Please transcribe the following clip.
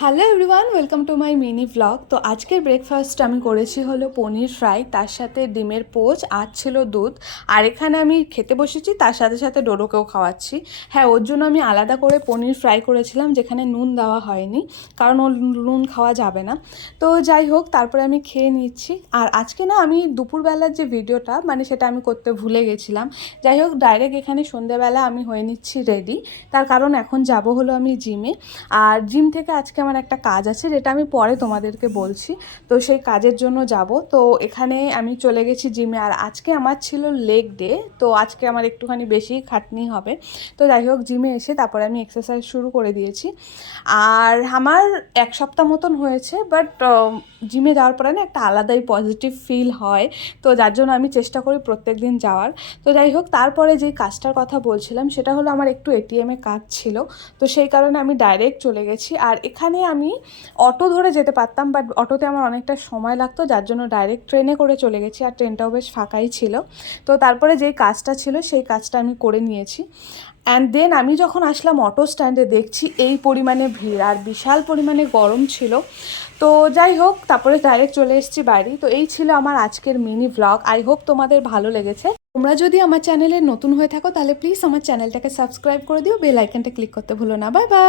Hello everyone, welcome to my mini vlog. তো আজকের breakfast আমি করেছি হলো পনির ফ্রাই, তার সাথে ডিমের পোচ, আর ছিল দুধ। আর এখানে আমি খেতে বসেছি, তার সাথে সাথে ডোডোকেও খাওয়াচ্ছি। হ্যাঁ, ওর জন্য আমি আলাদা করে পনির ফ্রাই করেছিলাম, যেখানে নুন দেওয়া হয়নি, কারণ ওর নুন খাওয়া যাবে না। তো যাই হোক, তারপরে আমি খেয়ে নিচ্ছি। আর আজকে না, আমি দুপুরবেলার যে ভিডিওটা, মানে সেটা আমি করতে ভুলে গেছিলাম। যাই হোক, ডাইরেক্ট এখানে সন্ধ্যেবেলা আমি হয়ে নিচ্ছি রেডি। তার কারণ এখন যাব হলো আমি জিমে। আর জিম থেকে আজকে আমার একটা কাজ আছে, যেটা আমি পরে তোমাদেরকে বলছি। তো সেই কাজের জন্য যাব। তো এখানে আমি চলে গেছি জিমে। আর আজকে আমার ছিল লেগ ডে, তো আজকে আমার একটুখানি বেশি খাটনি হবে। তো যাই হোক, জিমে এসে তারপরে আমি এক্সারসাইজ শুরু করে দিয়েছি। আর আমার এক সপ্তাহ মতন হয়েছে, বাট জিমে যাওয়ার পরে না একটা আলাদাই পজিটিভ ফিল হয়। তো যার জন্য আমি চেষ্টা করি প্রত্যেক দিন যাওয়ার। তো যাই হোক, তারপরে যেই কাজটার কথা বলছিলাম, সেটা হলো আমার একটু এটিএমে কাজ ছিল। তো সেই কারণে আমি ডাইরেক্ট চলে গেছি। আর এখানে আমি অটো ধরে যেতে পারতাম, বাট অটোতে আমার অনেকটা সময় লাগতো, যার জন্য ডাইরেক্ট ট্রেনে করে চলে গেছি। আর ট্রেনটাও বেশ ফাঁকাই ছিল। তো তারপরে যেই কাজটা ছিল, সেই কাজটা আমি করে নিয়েছি। অ্যান্ড দেন আমি যখন আসলাম অটো স্ট্যান্ডে, দেখছি এই পরিমাণে ভিড় আর বিশাল পরিমাণে গরম ছিল। তো যাই হোক, তারপরে ডাইরেক্ট চলে এসেছি বাড়ি। তো এই ছিল আমার আজকের মিনি ভ্লগ। আই হোপ তোমাদের ভালো লেগেছে। তোমরা যদি আমার চ্যানেলে নতুন হয়ে থাকো, তাহলে প্লিজ আমার চ্যানেলটাকে সাবস্ক্রাইব করে দিও, বেল আইকনটা ক্লিক করতে ভুলো না। Bye bye.